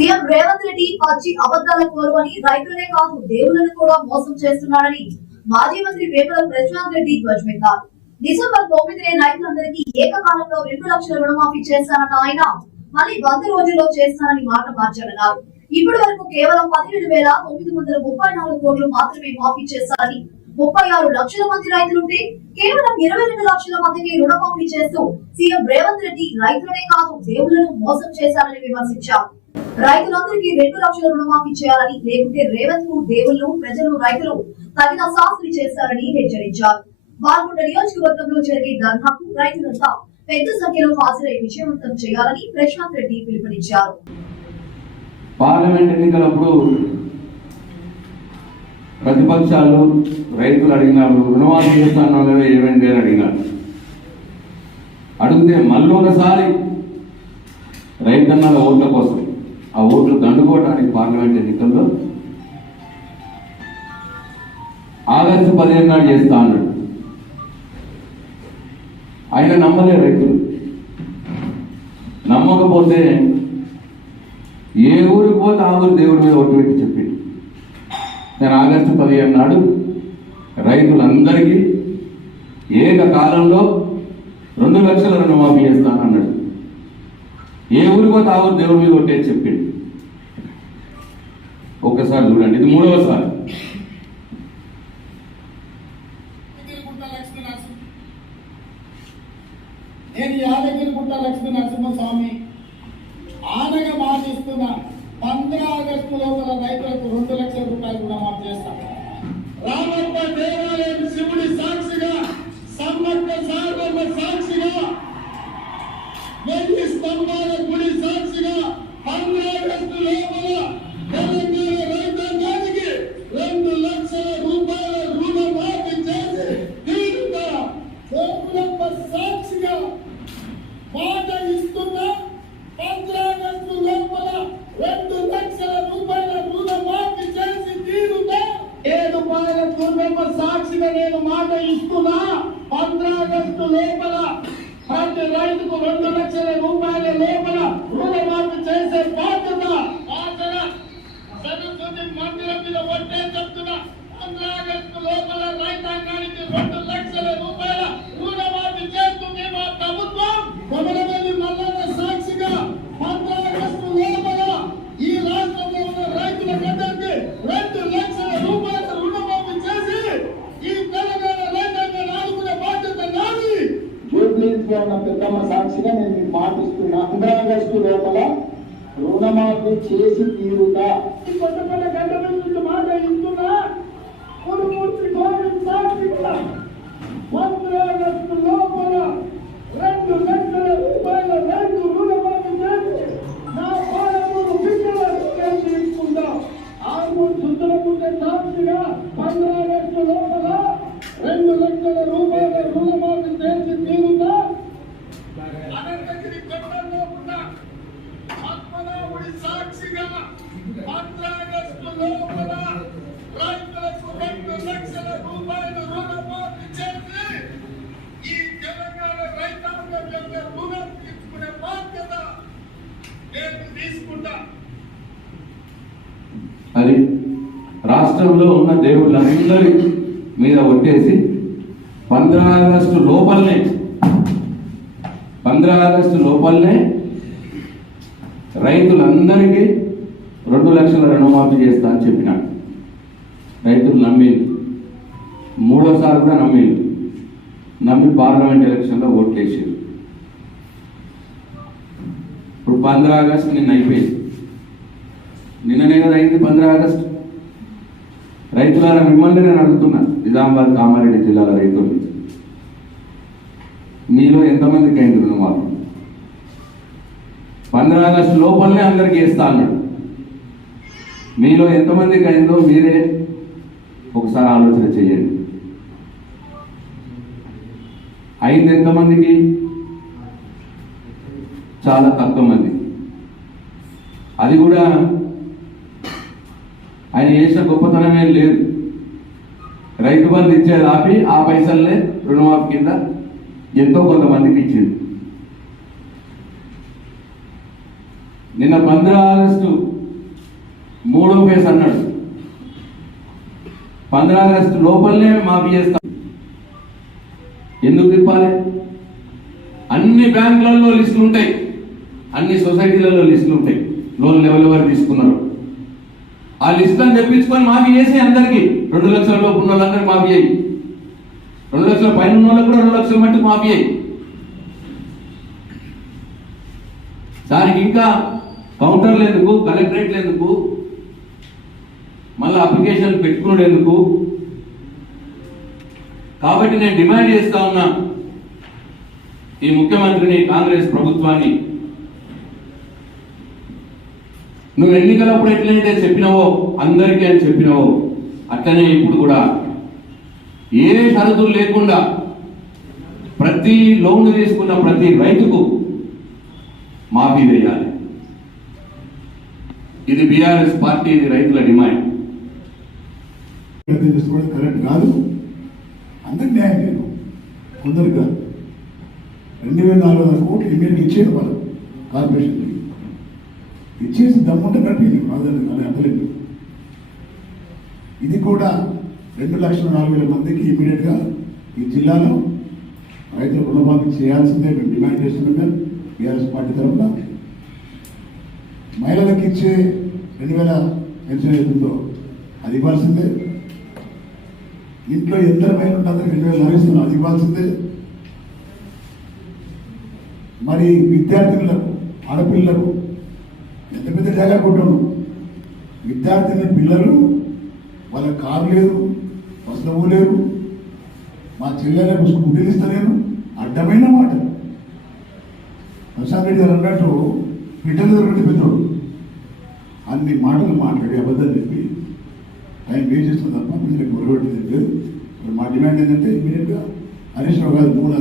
CM Revanth Reddy పచ్చి అబద్ధాల కోరువని రైతులనే కాదు దేవులను కూడా మోసం చేస్తున్నాడని మాజీ మంత్రి వేముల ప్రశాంత్ రెడ్డి ధ్వజమెత్తారు. డిసెంబర్ 9నే రైతులందరికీ ఏకకాలంలో 2 లక్షల రుణమాఫీ చేస్తానన్న ఆయన మళ్ళీ 100 రోజుల్లో చేస్తానని మాట మార్చారన్నారు. ఇప్పటి వరకు కేవలం 17,934 కోట్లు మాత్రమే మాఫీ చేస్తారని 36 లక్షల మంది రైతులుంటే కేవలం 22 లక్షల మందికి రుణమాఫీ చేస్తూ సీఎం రేవంత్ రెడ్డి రైతులనే కాదు దేవులను మోసం చేశారని విమర్శించారు. రైతులందరికీ 2 లక్షల రుణమాఫీ చేయాలని, లేకుంటే రేవంత్ కు దేవుళ్లు ప్రజలు రైతులు తగిన శాస్త్రి చేస్తారని హెచ్చరించారు. బాల్కొండ నియోజకవర్గంలో జరిగే ధర్నాకు రైతులంతా పెద్ద సంఖ్యలో హాజరై విజయవంతం చేయాలని ప్రశాంత్ రెడ్డి పిలుపునిచ్చారు. పార్లమెంట్ ఎన్నికలప్పుడు ప్రతిపక్షాలు రైతులు అడిగినారు, రుణమాఫీ చేస్తానో లేదో ఏమైంది అని అడిగినారు. అడిగితే మళ్ళీ ఒకసారి రైతన్నల ఓట్ల కోసం ఆ ఓట్లు దండుకోవడానికి పార్లమెంట్ ఎన్నికల్లో ఆగస్టు 15 నాడు చేస్తా అన్నాడు. ఆయన నమ్మలే రైతులు. నమ్మకపోతే ఏ ఊరికి పోతే ఆ ఊరు దేవుడి మీద ఓటు పెట్టి చెప్పింది. నేను ఆగస్టు 15 నాడు రైతులందరికీ ఏకకాలంలో 2 లక్షల రుణమాఫీ చేస్తాను అన్నాడు. ఏ ఊరికి పోతే ఆ ఊరు దేవుడి మీద ఒట్టేసి చెప్పింది. ఒక్కసారి చూడండి, ఇది 3వసారి. నేను యాదగిరిగుట్ట లక్ష్మీ నరసింహస్వామి ఆనగా మాటిస్తున్నా 15 ఆగస్టు లోపల రైతులకు 2 లక్షల రూపాయలు రుణమాఫీ చేస్తాను. రామప్ప దేవాలయం శివుడి సాక్షిగా, సమ్మక్క సారమ్మ సాక్షిగా, 1000 స్తంభాల గుడి సాక్షిగా 15 ఆగస్టు లోపల తెలంగాణ రైతాంగానికి 2 లక్షల రూపాయల రుణమాఫీ చేసి తీరుతా. దేవులప్ప సాక్షిగా మాట ఇస్తున్నా 15 ఆగస్టు లోపల 2 లక్షల రూపాయల రుణమాఫీ చేసి తీరుతా. 7 పాయల దుర్గమ్మ సాక్షిగా నేను మాట ఇస్తున్నా 15 ఆగస్టు లోపల ప్రతి రైతుకు 2 లక్షల రూపాయల లోపల రుణమాఫీ చేసే బాధ్యత సరస్వతి మందిరం మీద ఒట్టే చెప్తున్నా. 15 ఆగస్టు లోపల రైతాంగానికి 2 లక్షల రూపాయల రుణమాఫీ చేస్తుంది మా ప్రభుత్వం. కొమరవెల్లి మల్లన్న సాక్షిగా 15 ఆగస్టు లోపల ఈ రాష్ట్రంలో ఉన్న రైతులందరికీ 2 లక్షల రూపాయల రుణమాఫీ చేసి ఈ తెలంగాణ రైతాంగాన్ని ఆదుకునే బాధ్యత నాది. జూబ్లీస్లో ఉన్న పెద్దమ్మ సాక్షిగా నేను మీకు మాటిస్తున్నా 15 ఆగస్టు లోపల రుణమాఫీ చేసి తీరుతా. కొత్తపల్లి గంట నుంచి మాట ఇస్తున్నా. కురుమూర్తి గోవింద్ సాక్షిగా 15 ఆగస్టు లోపల 2 లక్షల రూపాయల రైతు రుణమాఫీ చేసి నా పాలమూరు బిడ్డల తీసుకుంటా. ఆరుమూరు సుందరపుట్ట సాక్షిగా 15 ఆగస్టు లోపల 2 లక్షల రూపాయల రుణమాఫీ చేసి తీరుతా. అనంతగిరి కొండలో ఉన్న పద్మనాభుడి సాక్షిగా 15 ఆగస్టు లోపల రైతులకు 2 లక్షల రూపాయల రుణమాఫీ చేసి ఈ తెలంగాణ రైతాంగం యొక్క రుణం తీసుకునే బాధ్యత నేను తీసుకుంటా. అది రాష్ట్రంలో ఉన్న దేవుళ్ళందరి మీద ఒట్టేసి 15 ఆగస్టు లోపలనే రైతులందరికీ 2 లక్షల రుణమాఫీ చేస్తా అని చెప్పినాడు. రైతులు నమ్మింది. 3వసారి కూడా నమ్మి పార్లమెంట్ ఎలక్షన్లో ఓట్లేసారు. ఇప్పుడు 15 ఆగస్టు నిన్న అయిపోయింది. నిన్ననే కదా అయింది 15 ఆగస్టు. రైతులారా మిమ్మల్ని నేను అడుగుతున్నా, నిజామాబాద్ కామారెడ్డి జిల్లాల రైతులు, మీలో ఎంతమందికి అయింది రుణమాఫీ? 15 ఆగస్టు లోపలనే అందరికీ ఇస్తా అన్నాడు. మీలో ఎంతమందికి అయిందో మీరే ఒకసారి ఆలోచన చేయండి. అయింది ఎంతమందికి? చాలా తక్కువ మంది. అది కూడా ఆయన చేసిన గొప్పతనమే లేదు. రైతు బంధు ఇచ్చేది ఆపి ఆ పైసల్నే రుణమాఫీ కింద ఎంతో కొంతమందికి ఇచ్చింది. నిన్న 15 ఆగస్టు మూడో ఫేజ్ అన్నాడు. 15 ఆగస్టు లోపలనే మాఫీ చేస్తాం. ఎందుకు తిప్పాలి? అన్ని బ్యాంకులలో లిస్టులు ఉంటాయి, అన్ని సొసైటీలలో లిస్టులు ఉంటాయి, లోన్లు ఎవరెవరు తీసుకున్నారు. ఆ లిస్టులను తెప్పించుకొని మాఫీ చేసి అందరికీ 2 లక్షల లోపు ఉన్న వాళ్ళందరికీ మాఫీ అయ్యి, 2 లక్షల పైన ఉన్న వాళ్ళకి కూడా 2 లక్షల మట్టి మాఫీ అయ్యి. దానికి ఇంకా కౌంటర్లు ఎందుకు, కలెక్టరేట్లు ఎందుకు, మళ్ళీ అప్లికేషన్ పెట్టుకున్నాడు ఎందుకు? కాబట్టి నేను డిమాండ్ చేస్తా ఉన్నా ఈ ముఖ్యమంత్రిని, కాంగ్రెస్ ప్రభుత్వాన్ని, నువ్వు ఎన్నికలప్పుడు ఎట్లయితే చెప్పినావో అందరికీ అని చెప్పినావో అట్లనే ఇప్పుడు కూడా ఏ షరతులు లేకుండా ప్రతి లోన్ తీసుకున్న ప్రతి రైతుకు మాఫీ వేయాలి. ఇది బీఆర్ఎస్ పార్టీ, ఇది రైతుల డిమాండ్. కరెక్ట్ కాదు, అందరికి న్యాయం లేదు, కొందరికి కాదు. 2400 కోట్లు ఇమీడియట్ ఇచ్చేది వాళ్ళు కార్పొరేషన్కి ఇచ్చేసి దమ్ముంటే కట్టింది రాదండి, అలా అంటలేదు. ఇది కూడా 2,04,000 మందికి ఇమీడియట్గా ఈ జిల్లాలో రైతుల రుణమాఫీ చేయాల్సిందే మేము డిమాండ్ చేస్తున్నాం. బీఆర్ఎస్ పార్టీ తరఫున మహిళలకు ఇచ్చే 2,000 పెన్షన్ అవుతుందో అది ఇవ్వాల్సిందే. ఇంట్లో ఎందరు మహిళలు ఉంటే అందరికి 2,000 లభిస్తున్నాం, అది ఇవ్వాల్సిందే. మరి విద్యార్థులకు, ఆడపిల్లలకు ఎంత పెద్ద జాగా కొట్టాను. విద్యార్థిని పిల్లలు వాళ్ళ కారు లేదు, వస్తువు లేదు, మా చెల్లెలకు స్కూటీలు ఇస్తలేను, అడ్డమైన మాట. ప్రశాంత్ రెడ్డి గారు అన్నట్టు బిడ్డలు దొరికితే పెద్దోడు అన్ని మాటలు మాట్లాడి అబద్ధాలు చెప్పి టైం వేస్ట్ చేస్తుంది తప్ప ప్రజలకు ఒరగొట్టేది లేదు. మా డిమాండ్ ఏంటంటే ఇమీడియట్గా హరీష్ రావు గారు 3